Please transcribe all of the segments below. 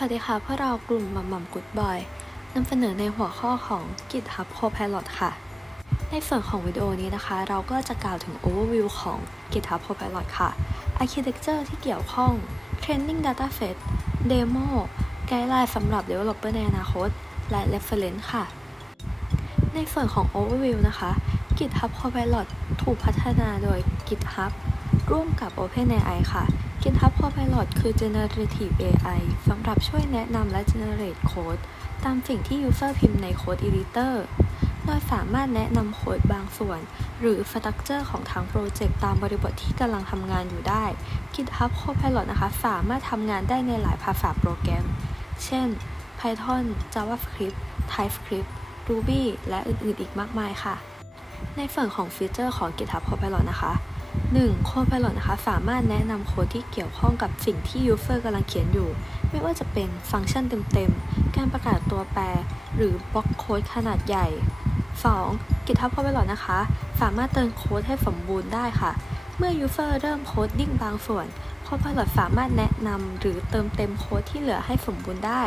สวัสดีค่ะพวกเรากลุ่มหม่ำหม่ำกุดบอยนำเสนอในหัวข้อของ GitHub Copilot ค่ะ ในส่วนของวิดีโอนี้นะคะ เราก็จะกล่าวถึง Overview ของ GitHub Copilot ค่ะ Architecture ที่เกี่ยวข้อง Training Dataset Demo ไกด์ไลน์สำหรับ Developer ในอนาคต และ Reference ค่ะ ในส่วนของ Overview นะคะ GitHub Copilot ถูกพัฒนาโดย GitHub ร่วมกับ OpenAI ค่ะ GitHub Copilot คือ Generative AI สำหรับช่วยแนะนำและ Generate Code ตามสิ่งที่ User พิมพ์ใน Code Editor โดยสามารถแนะนำโค้ดบางส่วน หรือ Structure ของทางโปรเจกต์ตามบริบทที่กำลังทำงานอยู่ได้ GitHub Copilot นะคะสามารถทำงานได้ในหลายภาษาโปรแกรม เช่น Python JavaScript TypeScript Ruby และอื่นๆ อีกมากมายค่ะ ในส่วนของฟีเจอร์ของ GitHub Copilot นะคะ 1. Copilot นะคะสามารถแนะนำโค้ดที่เกี่ยวข้องกับสิ่งที่ User กำลังเขียนอยู่ ไม่ว่าจะเป็นฟังก์ชันเต็มๆ การประกาศตัวแปร หรือบล็อกโค้ดขนาดใหญ่ 2. GitHub Copilot นะคะ สามารถเติมโค้ดให้สมบูรณ์ได้ค่ะ เมื่อ User เริ่มโค้ดดิ้งบางส่วน Copilot สามารถแนะนำหรือเติมเต็มโค้ดที่เหลือให้สมบูรณ์ได้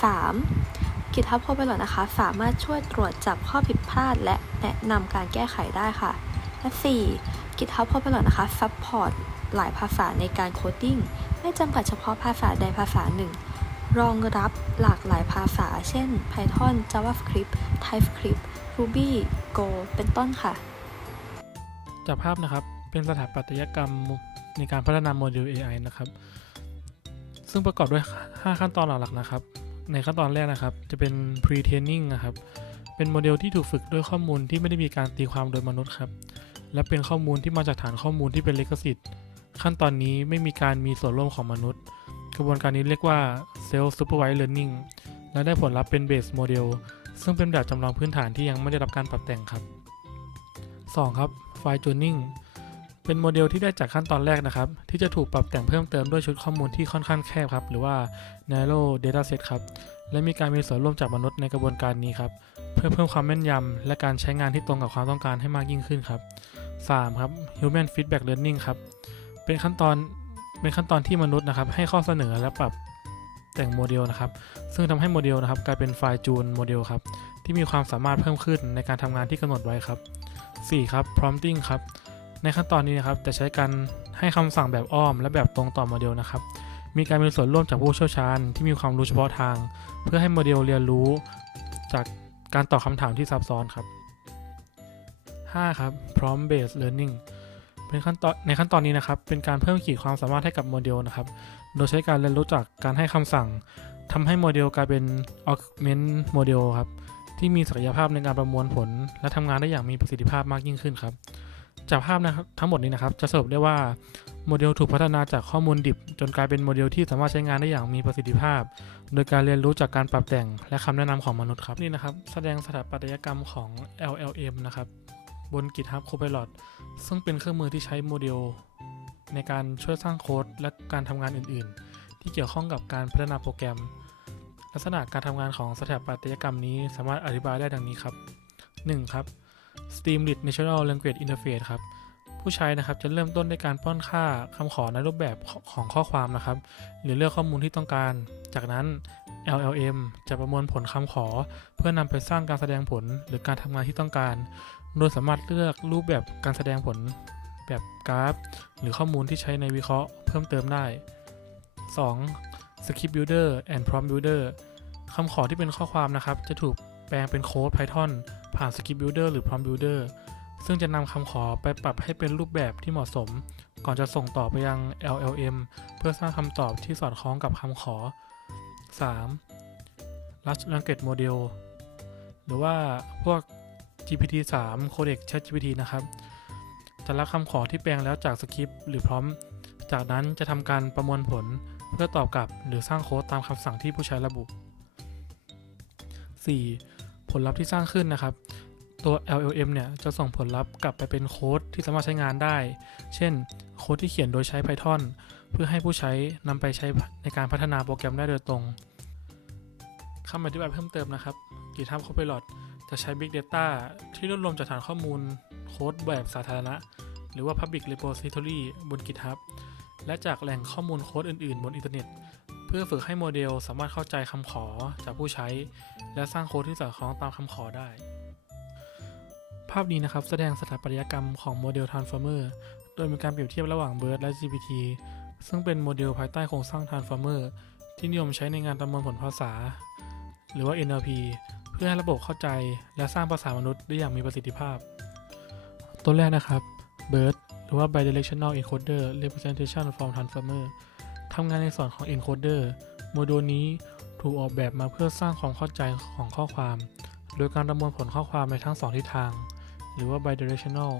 3. GitHub Copilot นะคะ สามารถช่วยตรวจจับข้อผิดพลาด และแนะนำการแก้ไขได้ค่ะและ 4. GitHub Copilot นะคะซัพพอร์ตหลายภาษาในการโคดดิ้ง ไม่จำกัดเฉพาะภาษาใดภาษาหนึ่ง รองรับหลากหลายภาษา เช่น Python JavaScript TypeScript Ruby Go เป็นต้นค่ะ จากภาพนะครับเป็นสถาปัตยกรรมในการพัฒนาโมเดล AI นะครับ ซึ่งประกอบด้วย 5 ขั้นตอนหลักๆนะครับ ในขั้นตอนแรกนะครับ จะเป็น pre-training นะครับ เป็นโมเดลที่ถูกฝึกด้วยข้อมูลที่ไม่ได้มีการตีความโดยมนุษย์ครับ และเป็นข้อมูลที่มาจากฐานข้อมูลที่เป็นลิขสิทธิ์ ขั้นตอนนี้ไม่มีการมีส่วนร่วมของมนุษย์ กระบวนการนี้เรียกว่า self supervised learning และได้ผลลัพธ์เป็น base model ซึ่งเป็นแบบจำลองพื้นฐานที่ยังไม่ได้รับการปรับแต่งครับ 2. ครับ fine tuning เป็นโมเดลที่ได้จากขั้นตอนแรกนะครับ ที่จะถูกปรับแต่งเพิ่มเติมด้วยชุดข้อมูลที่ค่อนข้างแคบครับ หรือว่า narrow dataset ครับ และมีการมีส่วนร่วมจากมนุษย์ในกระบวนการนี้ครับ เพื่อเพิ่มความแม่นยำและการใช้งานที่ตรงกับความต้องการให้มากยิ่งขึ้นครับ 3. ครับ human feedback learning ครับ เป็นขั้นตอน เป็นขั้นตอนที่มนุษย์นะครับ ให้ข้อเสนอและปรับแต่งโมเดลนะครับ ซึ่งทำให้โมเดลนะครับ กลายเป็นไฟล์จูนโมเดลครับ ที่มีความสามารถเพิ่มขึ้นในการทำงานที่กำหนดไว้ครับ 4. ครับ prompting ครับ ในขั้นตอนนี้นะครับ จะใช้การให้คำสั่งแบบอ้อม และแบบตรงต่อโมเดลนะครับ มีการมีส่วนร่วมจากผู้เชี่ยวชาญ ที่มีความรู้เฉพาะทาง เพื่อให้โมเดลเรียนรู้จากการตอบคำถามที่ซับซ้อนครับ 5. ครับ prompt based learning เป็นขั้นตอนในขั้นตอนนี้นะครับ เป็นการเพิ่มขีดความสามารถให้กับโมเดลนะครับ โดยใช้การเรียนรู้จากการให้คำสั่งทำให้โมเดลกลายเป็น augment model ครับ ที่มีศักยภาพในการประมวลผล และทำงานได้อย่างมีประสิทธิภาพมากยิ่งขึ้นครับจากภาพนะครับทั้งหมดนี้นะครับจะสรุปได้ว่าโมเดลถูกพัฒนาจากข้อมูลดิบ จนกลายเป็นโมเดลที่สามารถใช้งานได้อย่างมีประสิทธิภาพ โดยการเรียนรู้จากการปรับแต่งและคำแนะนำของมนุษย์ครับนี่นะครับ แสดงสถาปัตยกรรมของ LLM นะครับ บน GitHub Copilot ซึ่งเป็นเครื่องมือที่ใช้โมเดล ในการช่วยสร้างโค้ดและการทำงานอื่นๆ ที่เกี่ยวข้องกับการพัฒนาโปรแกรม ลักษณะการทำงานของสถาปัตยกรรมนี้สามารถอธิบายได้ดังนี้ครับ 1. ครับ Streamlit Natural Language Interface ครับผู้ใช้นะครับจะเริ่มต้นด้วยการป้อนค่าคำขอในรูปแบบของข้อความนะครับ หรือเลือกข้อมูลที่ต้องการ จากนั้น LLM จะประมวลผลคำขอ เพื่อนำไปสร้างการแสดงผลหรือการทำงานที่ต้องการ โดยสามารถเลือกรูปแบบการแสดงผลแบบกราฟ หรือข้อมูลที่ใช้ในวิเคราะห์เพิ่มเติมได้ 2. Script Builder and Prompt Builder คำขอที่เป็นข้อความนะครับ จะถูกแปลงเป็นโค้ด Python ผ่าน Script Builder หรือ Prompt Builder ซึ่งจะนำคำขอไปปรับให้เป็นรูปแบบที่เหมาะสม ก่อนจะส่งต่อไปยัง LLM เพื่อสร้างคำตอบที่สอดคล้องกับคำขอ 3. Large Language Model หรือว่าพวก GPT-3 Codex ChatGPT นะครับจะรับคำขอที่แปลงแล้วจากสคริปต์หรือพร้อม จากนั้นจะทำการประมวลผลเพื่อตอบกลับ หรือสร้างโค้ดตามคำสั่งที่ผู้ใช้ระบุ 4. ผลลัพธ์ที่สร้างขึ้นนะครับ ตัว LLM เนี่ยจะส่งผลลัพธ์กลับไปเป็นโค้ดที่สามารถใช้งานได้ เช่น โค้ดที่เขียนโดยใช้ Python เพื่อให้ผู้ใช้นำไปใช้ในการพัฒนาโปรแกรมได้โดยตรงคำอธิบายเพิ่มเติมนะครับ GitHub Copilot จะใช้ Big Data ที่รวบรวมจากฐานข้อมูลโค้ดแบบสาธารณะ หรือว่า Public Repository บน GitHub และจากแหล่งข้อมูลโค้ดอื่นๆ บนอินเทอร์เน็ต เพื่อฝึกให้โมเดลสามารถเข้าใจคำขอจากผู้ใช้ และสร้างโค้ดที่สอดคล้องตามคำขอได้ ภาพนี้นะครับแสดงสถาปัตยกรรมของโมเดล Transformer โดยมีการเปรียบเทียบระหว่าง BERT และ GPT ซึ่งเป็นโมเดลภายใต้โครงสร้าง Transformer ที่นิยมใช้ในงานประมวลผลภาษา หรือว่า NLP พื่อให้ระบบเข้าใจและสร้างภาษามนุษย์ได้อย่างมีประสิทธิภาพ ตัวแรกนะครับ BERT หรือว่า Bidirectional Encoder Representation from Transformer ทำงานในส่วนของ encoder โมดูลนี้ถูกออกแบบมาเพื่อสร้างความเข้าใจของข้อความ โดยการประมวลผลข้อความในทั้งสองทิศทาง หรือว่า bidirectional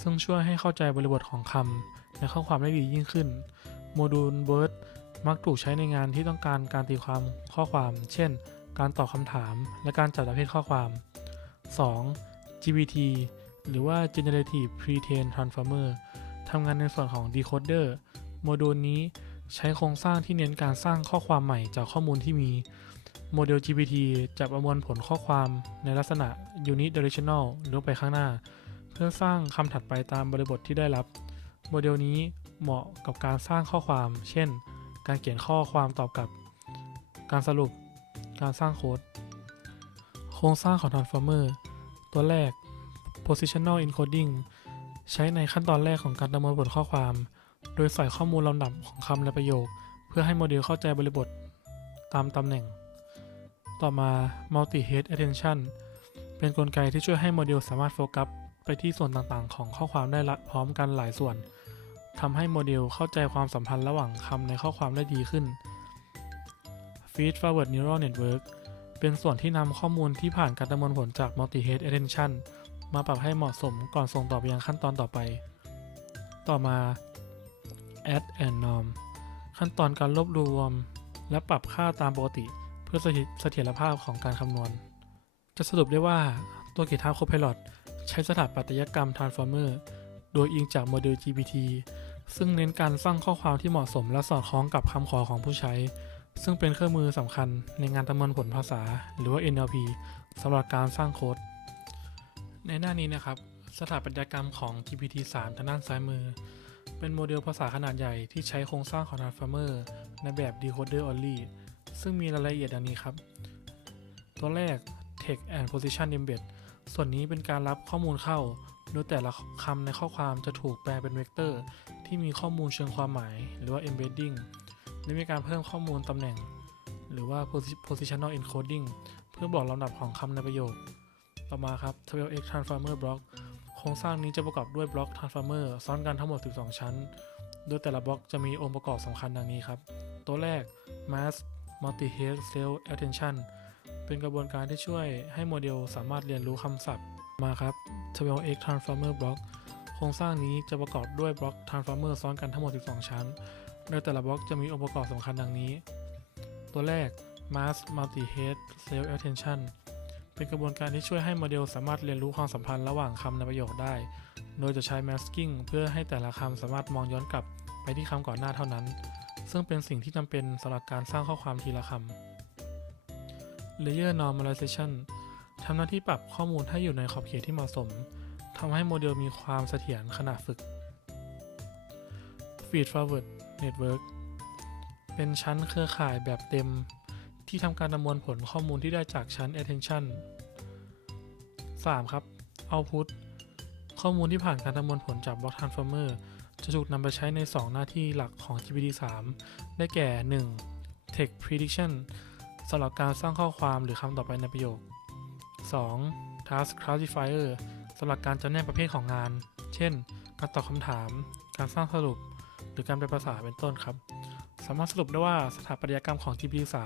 ซึ่งช่วยให้เข้าใจบริบทของคำและข้อความได้ดียิ่งขึ้น โมดูล Word มักถูกใช้ในงานที่ต้องการการตีความข้อความ เช่น การตอบคำถาม และการจัดประเภทข้อความ 2. GPT หรือว่า Generative Pre-trained Transformer ทำงานในส่วนของ decoder โมดูลนี้ใช้โครงสร้างที่เน้นการสร้างข้อความใหม่จากข้อมูลที่มี โมเดล GPT จะประมวลผลข้อความในลักษณะ unidirectional หรือไปข้างหน้า เพื่อสร้างคำถัดไปตามบริบทที่ได้รับ โมเดลนี้เหมาะกับการสร้างข้อความ เช่น การเขียนข้อความตอบกลับ การสรุป การสร้างโค้ด โครงสร้างของ Transformer ตัวแรก positional encoding ใช้ในขั้นตอนแรกของการประมวลผลข้อความ โดยใส่ข้อมูลลำดับของคำและประโยค เพื่อให้โมเดลเข้าใจบริบทตามตำแหน่ง ต่อมา multi head attention เป็นกลไกที่ช่วยให้โมเดลสามารถโฟกัสไปที่ส่วนต่างๆ ของข้อความได้ละพร้อมกันหลายส่วนทำให้โมเดลเข้าใจความสัมพันธ์ระหว่างคำในข้อความได้ดีขึ้น feed forward neural network เป็นส่วนที่นำข้อมูลที่ผ่านการประมวลผลจาก multi head attention มาปรับให้เหมาะสมก่อนส่งต่อไปยังขั้นตอนต่อไป ต่อมา add and norm ขั้นตอนการรวบรวม และปรับค่าตามปกติ เพื่อเสถียรภาพของการคำนวณ จะสรุปได้ว่าตัว GitHub Copilot ใช้สถาปัตยกรรม Transformer โดยอิงจากโมเดล GPT ซึ่งเน้นการสร้างข้อความที่เหมาะสมและสอดคล้องกับคำขอของผู้ใช้ ซึ่งเป็นเครื่องมือสำคัญในงานประมวลผลภาษา หรือว่า NLP สำหรับการสร้างโค้ด ในหน้านี้นะครับ สถาปัตยกรรมของ GPT-3 ทางด้านซ้ายมือ เป็นโมเดลภาษาขนาดใหญ่ที่ใช้โครงสร้างของ Transformer ในแบบ Decoder Only ซึ่งมีรายละเอียดดังนี้ครับ ตัวแรก Text and Position Embed ส่วนนี้เป็นการรับข้อมูลเข้า โดยแต่ละคำในข้อความจะถูกแปลเป็นเวกเตอร์ ที่มีข้อมูลเชิงความหมาย หรือว่า embedding และมีการเพิ่มข้อมูลตำแหน่ง หรือว่า positional encoding เพื่อบอกลำดับของคำในประโยค ต่อมาครับ 12x transformer block โครงสร้างนี้จะประกอบด้วยบล็อก transformer ซ้อนกันทั้งหมด 12 ชั้น โดยแต่ละบล็อกจะมีองค์ประกอบสำคัญดังนี้ครับ ตัวแรก mass multi head self attention เป็นกระบวนการที่ช่วยให้โมเดลสามารถเรียนรู้คำศัพท์มาครับ 12x transformer block โครงสร้างนี้จะประกอบด้วยบล็อก transformer ซ้อนกันทั้งหมด 12 ชั้น โดยแต่ละบล็อกจะมีองค์ประกอบสำคัญดังนี้ ตัวแรก mass multi head self attention เป็นกระบวนการที่ช่วยให้โมเดลสามารถเรียนรู้ความสัมพันธ์ระหว่างคำในประโยคได้ โดยจะใช้ masking เพื่อให้แต่ละคำสามารถมองย้อนกลับไปที่คำก่อนหน้าเท่านั้น ซึ่งเป็นสิ่งที่จำเป็นสำหรับการสร้างข้อความทีละคำ Layer Normalization ทำหน้าที่ปรับข้อมูลให้อยู่ในขอบเขตที่เหมาะสมทำให้โมเดลมีความเสถียรขณะฝึก Feed Forward Network เป็นชั้นเครือข่ายแบบเต็ม ที่ทำการประมวลผลข้อมูลที่ได้จากชั้น Attention 3. ครับ Output ข้อมูลที่ผ่านการประมวลผลจาก Block Transformer จะถูกนำไปใช้ใน 2 หน้าที่หลักของ GPT-3 ได้แก่ 1. Text Prediction สำหรับการสร้างข้อความหรือคำต่อไปในประโยค 2. Task Classifier สำหรับการจำแนกประเภทของงาน เช่น การตอบคำถาม การสร้างสรุป หรือการแปลภาษาเป็นต้นครับ สามารถสรุปได้ว่าสถาปัตยกรรมของ GPT-3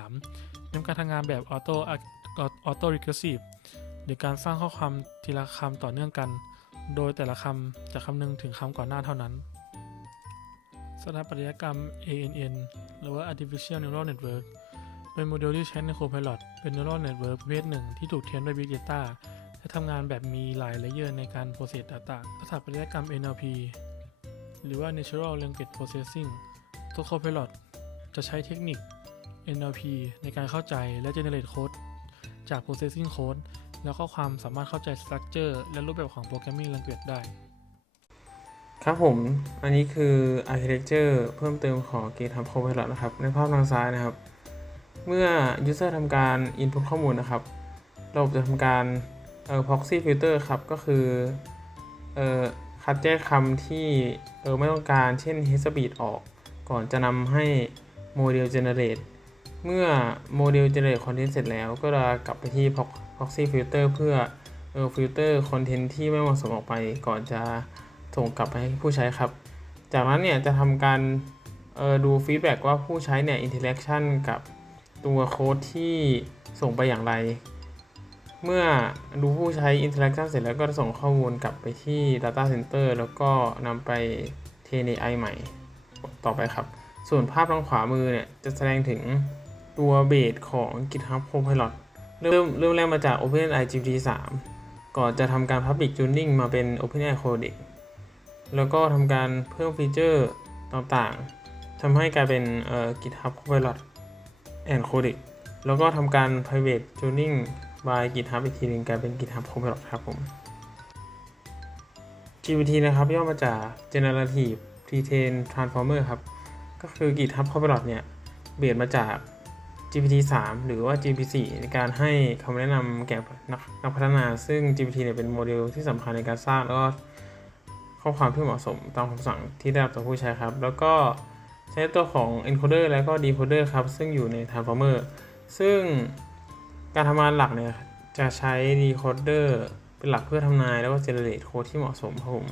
เน้นการทำงานแบบ Auto Auto Recursive หรือการสร้างข้อความทีละคำต่อเนื่องกัน โดยแต่ละคำจะคำนึงถึงคำก่อนหน้าเท่านั้น สถาปัตยกรรม ANN หรือว่า Artificial Neural Network เป็นโมเดลที่ใช้ใน Copilot เป็น Neural Network ประเภทหนึ่งที่ถูกเทรนด้วย Big Data และทำงานแบบมีหลายเลเยอร์ในการ process data สถาปัตยกรรม NLP หรือว่า Natural Language Processing ตัว Copilot จะใช้เทคนิค NLP ในการเข้าใจและ generate code จาก processing code แล้วข้อความสามารถเข้าใจ structure และรูปแบบของ programming language ได้ ครับผม อันนี้คือ architecture เพิ่มเติมของ GitHub Copilot นะครับ ในภาพทางซ้ายนะครับ เมื่อ user ทำการ input ข้อมูลนะครับ ระบบจะทำการเอ่อ proxy filter ครับ ก็คือเอ่อ คัดแยกคำที่เออไม่ต้องการเช่น h e a d speed ออก ก่อนจะนำให้โมเดล generate เมื่อโมเดล generate content เสร็จแล้ว ก็จะกลับไปที่ proxy filter เพื่อเออ filter content ที่ไม่เหมาะสมออกไป ก่อนจะส่งกลับไปให้ผู้ใช้ครับ จากนั้นเนี่ยจะทำการเออดูฟีดแบ็กว่าผู้ใช้เนี่ย interaction กับตัวโค้ดที่ส่งไปอย่างไร เมื่อดูผู้ใช้ interaction เสร็จแล้วก็ส่งข้อมูลกลับไปที่ data center แล้วก็นำไปเทรน i ใหม่ ต่อไปครับ ส่วนภาพทางขวามือเนี่ย จะแสดงถึงตัวเบสของ GitHub Copilot เริ่มเริ่มแรกมาจาก OpenAI GPT 3 ก่อนจะทำการ Public Tuning มาเป็น OpenAI Codec แล้วก็ทำการเพิ่มฟีเจอร์ต่างๆทำให้กลายเป็นเอ่อ GitHub Copilot and Codec แล้วก็ทำการ private tuning by GitHub อีกทีหนึงกลายเป็น GitHub Copilot ครับผม GPT นะครับย่อมาจาก Generative Pre-trained Transformer ครับ ก็คือ GitHub Copilot เนี่ยเบียดมาจาก GPT 3 หรือว่า GPT 4ในการให้คำแนะนำแก่นักนักพัฒนาซึ่ง GPT เนี่ยเป็นโมเดลที่สำคัญในการสร้างแล้วก็ข้อความที่เหมาะสมตามคำสั่งที่ได้รับจากผู้ใช้ครับ แล้วก็ใช้ตัวของ encoder แล้วก็ decoder ครับ ซึ่งอยู่ใน transformer ซึ่ง การทำงานหลักเนี่ยจะใช้ decoder เป็นหลักเพื่อทำนายแล้วก็ generate โค้ดที่เหมาะสมครับผม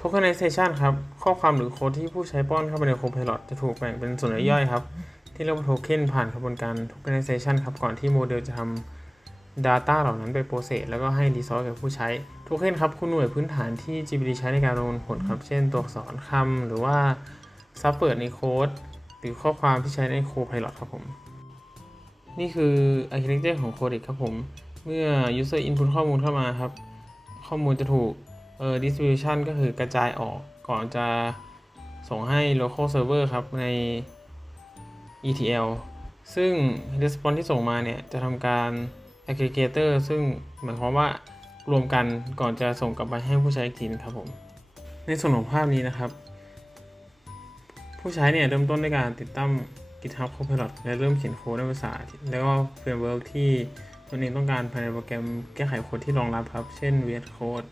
tokenization ครับ ข้อความหรือโค้ดที่ผู้ใช้ป้อนเข้าไปใน Copilot จะถูกแบ่งเป็นส่วนย่อยครับ ที่เรียกว่าโทเค็นผ่านกระบวนการ tokenization ครับ ก่อนที่โมเดลจะทำ Data เหล่านั้นไปโปรเซสแล้วก็ให้ resource กับผู้ใช้โทเค็นครับคือหน่วยพื้นฐานที่ GPT ใช้ในการประมวลผลครับ เช่นตัวอักษรคำหรือว่าซับเปิดในโค้ดหรือข้อความที่ใช้ใน Copilot ครับผม นี่คือ architecture ของ Codec ครับผม เมื่อ user input ข้อมูลเข้ามาครับ ข้อมูลจะถูกเอ่อ distribution ก็คือกระจายออกก่อนจะส่งให้ local server ครับ ใน ETL ซึ่ง response ที่ส่งมาเนี่ย จะทำการ aggregator ซึ่งหมายความว่ารวมกันก่อนจะส่งกลับไปให้ผู้ใช้อีกทีนครับผม ในส่วนของภาพนี้นะครับ ผู้ใช้เนี่ยเริ่มต้นด้วยการติดตั้ง GitHub Copilot และเริ่มเขียนโค้ดในภาษา แล้วก็เฟรมเวิร์กที่ตนเองต้องการภายในโปรแกรมแก้ไขโค้ดที่รองรับครับ เช่น VS Code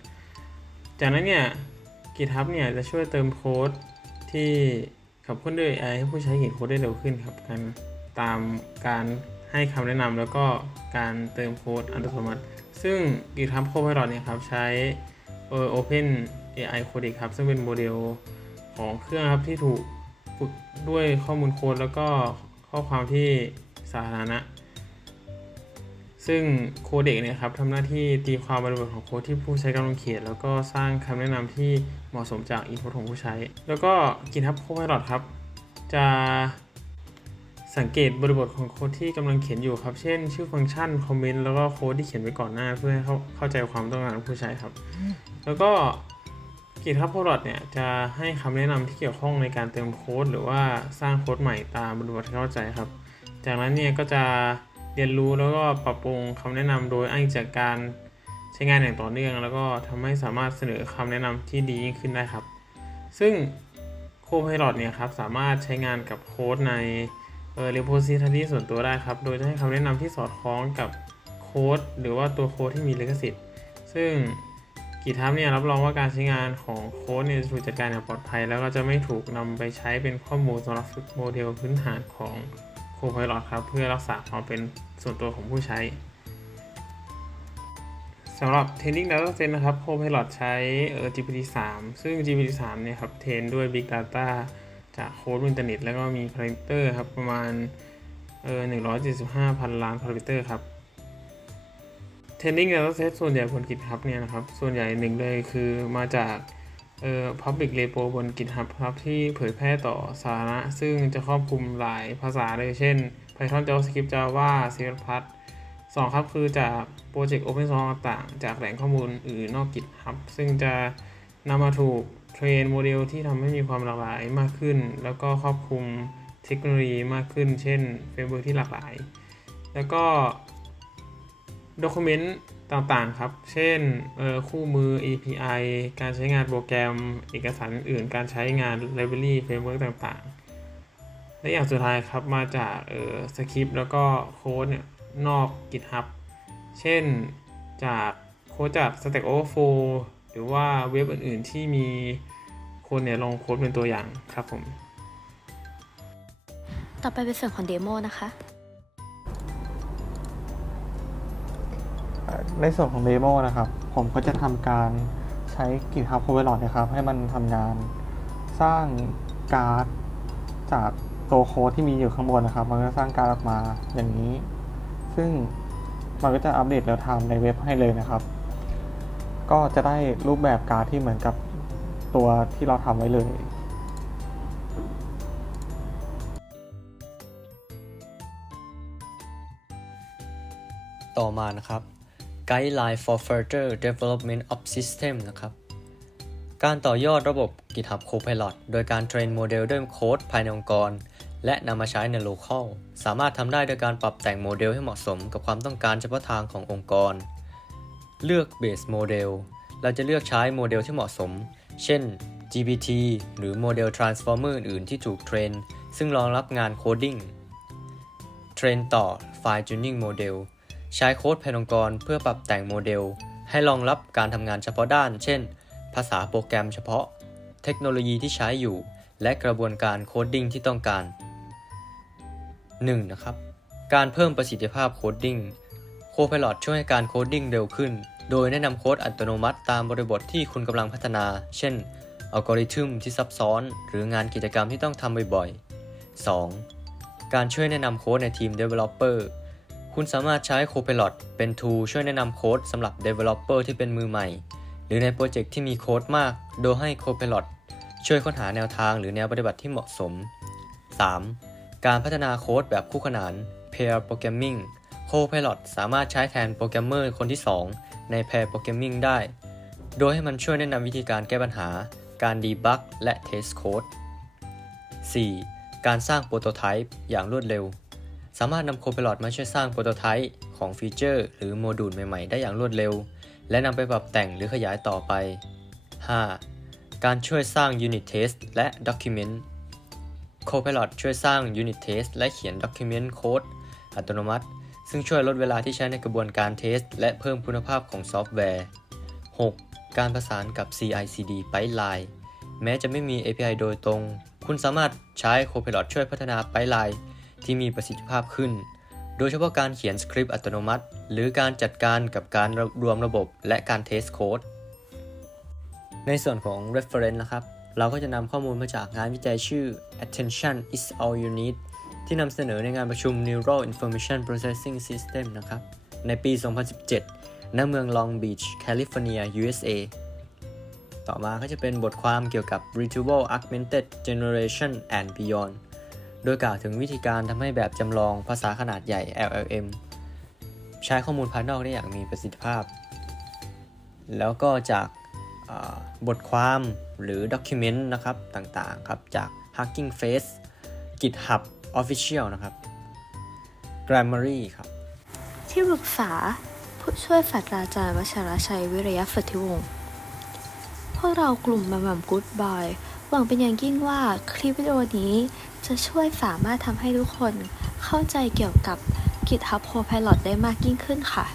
จากนั้นเนี่ย GitHub เนี่ยจะช่วยเติมโค้ดที่ขับเคลื่อนด้วย AI ให้ผู้ใช้เขียนโค้ดได้เร็วขึ้นครับการตามการให้คำแนะนำแล้วก็การเติมโค้ดอัตโนมัติ ซึ่ง GitHub Copilot เนี่ยครับใช้เอ่อ Open AI Code ครับ ซึ่งเป็นโมเดลของเครื่องครับที่ถูก ฝึกด้วยข้อมูลโค้ดแล้วก็ข้อความที่สาธารณะ ซึ่งโคเด็กเนี่ยครับทำหน้าที่ตีความบริบทของโค้ดที่ผู้ใช้กำลังเขียน แล้วก็สร้างคำแนะนำที่เหมาะสมจากอินพุตของผู้ใช้ แล้วก็ GitHub Copilot ครับ จะสังเกตบริบทของโค้ดที่กำลังเขียนอยู่ครับ เช่น ชื่อฟังก์ชัน คอมเมนต์ แล้วก็โค้ดที่เขียนไว้ก่อนหน้า เพื่อให้เขาเข้าใจความต้องการของผู้ใช้ครับ แล้วก็ GitHub Copilot เนี่ยจะให้คำแนะนำที่เกี่ยวข้องในการเติมโค้ด หรือว่าสร้างโค้ดใหม่ตามบริบทที่เข้าใจครับ จากนั้นเนี่ยก็จะเรียนรู้แล้วก็ปรับปรุงคำแนะนำโดยอ้างจากการใช้งานอย่างต่อเนื่อง แล้วก็ทำให้สามารถเสนอคำแนะนำที่ดียิ่งขึ้นได้ครับ ซึ่ง Copilot เนี่ยครับสามารถใช้งานกับโค้ดในเอ่อ repository ส่วนตัวได้ครับ โดยจะให้คำแนะนำที่สอดคล้องกับโค้ดหรือว่าตัวโค้ดที่มีลิขสิทธิ์ ซึ่ง GitHub เนี่ยรับรองว่าการใช้งานของโค้ดเนี่ยจะถูกจัดการอย่างปลอดภัย แล้วก็จะไม่ถูกนำไปใช้เป็นข้อมูลสำหรับฝึกโมเดลพื้นฐานของ Copilot ครับ เพื่อรักษาความเป็นส่วนตัวของผู้ใช้สำหรับ Training Data Set นะครับ Copilot ใช้เออ GPT 3 ซึ่ง GPT 3เนี่ยครับเทรนด้วย Big Data จากโค้ดบนอินเทอร์เน็ตแล้วก็มีพารามิเตอร์ครับประมาณเออ175พันล้านพารามิเตอร์ครับ Training Data Set ส่วนใหญ่บน GitHub เนี่ยนะครับ ส่วนใหญ่หนึ่งเลยคือมาจากเอ่อ Public Repo บน GitHub ครับที่เผยแพร่ต่อสาธารณะ ซึ่งจะครอบคลุมหลายภาษาเลยเช่น Python JavaScript Java C++ สองครับคือจากโปรเจกต์ Open Source ต่างๆ จากแหล่งข้อมูลอื่นนอก GitHub ซึ่งจะนำมาถูกเทรนโมเดลที่ทำให้มีความหลากหลายมากขึ้น แล้วก็ครอบคลุมเทคโนโลยีมากขึ้น เช่นเฟรมเวิร์กที่หลากหลาย แล้วก็ Document ต่างๆครับ เช่นคู่มือ API การใช้งานโปรแกรม เอกสารอื่น การใช้งาน Library Framework ต่างๆ และอย่างสุดท้ายครับ มาจากสคริปต์แล้วก็โค้ดเนี่ยนอก GitHub เช่นจากโค้ดจาก Stack Overflow หรือว่าเว็บอื่นๆ ที่มีคนเนี่ยลงโค้ดเป็นตัวอย่างครับผม ต่อไปเป็นส่วนของเดโมนะคะ ในส่วนของเดโมนะครับ ผมก็จะทำการใช้ GitHub Copilot นะครับ ให้มันทำงานสร้างการ์ดจากตัวโค้ดที่มีอยู่ข้างบนนะครับ มันก็สร้างการ์ดออกมาอย่างนี้ ซึ่งมันก็จะอัปเดตเร็วไทม์ในเว็บให้เลยนะครับ ก็จะได้รูปแบบการ์ดที่เหมือนกับตัวที่เราทำไว้เลยต่อมานะครับ Guideline for Further Development of System นะครับ การต่อยอดระบบ GitHub Copilot โดยการเทรนโมเดลด้วยโค้ดภายในองค์กร และนำมาใช้ใน Local สามารถทำได้โดยการปรับแต่งโมเดลให้เหมาะสมกับความต้องการเฉพาะทางขององค์กร เลือก Base Model เราจะเลือกใช้โมเดลที่เหมาะสม เช่น GPT หรือโมเดล Transformer อื่นๆที่ถูกเทรน ซึ่งรองรับงานโคดดิ้ง เทรนต่อ Fine Tuning Model ใช้โค้ดภายในองค์กรเพื่อปรับแต่งโมเดล ให้รองรับการทำงานเฉพาะด้าน เช่น ภาษาโปรแกรมเฉพาะ เทคโนโลยีที่ใช้อยู่ และกระบวนการโคดดิ้งที่ต้องการ 1. นะครับ การเพิ่มประสิทธิภาพโคดดิ้ง Copilot ช่วยให้การโคดดิ้งเร็วขึ้น โดยแนะนำโค้ดอัตโนมัติตามบริบทที่คุณกำลังพัฒนา เช่น อัลกอริทึมที่ซับซ้อน หรืองานกิจกรรมที่ต้องทำบ่อยๆ 2. การช่วยแนะนำโค้ดในทีม Developer คุณสามารถใช้ Copilot เป็น tool ช่วยแนะนำโค้ดสำหรับ Developer ที่เป็นมือใหม่ หรือในโปรเจกต์ที่มีโค้ดมาก โดยให้ Copilot ช่วยค้นหาแนวทางหรือแนวปฏิบัติที่เหมาะสม 3. การพัฒนาโค้ดแบบคู่ขนาน Pair Programming Copilot สามารถใช้แทนโปรแกรมเมอร์คนที่ 2 ใน Pair Programming ได้ โดยให้มันช่วยแนะนำวิธีการแก้ปัญหา การดีบักและเทสโค้ด 4. การสร้างโปรโตไทป์อย่างรวดเร็ว สามารถนำ Copilot มาช่วยสร้างโปรโตไทป์ของฟีเจอร์ หรือโมดูลใหม่ๆ ได้อย่างรวดเร็ว และนำไปปรับแต่งหรือขยายต่อไป 5. การช่วยสร้าง Unit Test และ Document Copilot ช่วยสร้าง Unit Test และเขียน Document Code อัตโนมัติ ซึ่งช่วยลดเวลาที่ใช้ในกระบวนการเทสและเพิ่มคุณภาพของซอฟต์แวร์ 6. การประสานกับ CI/CD Pipeline แม้จะไม่มี API โดยตรง คุณสามารถใช้ Copilot ช่วยพัฒนา Pipeline ที่มีประสิทธิภาพขึ้น โดยเฉพาะการเขียนสคริปต์อัตโนมัติ หรือการจัดการกับการรวมระบบและการเทสโค้ดในส่วนของ reference นะครับ เราก็จะนำข้อมูลมาจากงานวิจัยชื่อ Attention is all you need ที่นำเสนอในงานประชุม Neural Information Processing System นะครับ ในปี 2017 ณ เมือง Long Beach แคลิฟอร์เนีย USA ต่อมาก็จะเป็นบทความเกี่ยวกับ Retrieval Augmented Generation and Beyond โดยกล่าวถึงวิธีการทำให้แบบจำลองภาษาขนาดใหญ่ LLM ใช้ข้อมูลภายนอกได้อย่างมีประสิทธิภาพ แล้วก็จากบทความหรือ document นะครับต่างๆครับจาก Hugging Face GitHub Official นะครับ Grammarly ครับ ที่ปรึกษาผู้ช่วยศาสตราจารย์วชรชัยวิริยสุทธิวงศ์พวกเรากลุ่มมัมมัมกู๊ดบอยหวังเป็นอย่างยิ่งว่าคลิปวิดีโอนี้ จะช่วยสามารถทำให้ทุกคนเข้าใจเกี่ยวกับ GitHub Copilot ได้มากยิ่งขึ้นค่ะ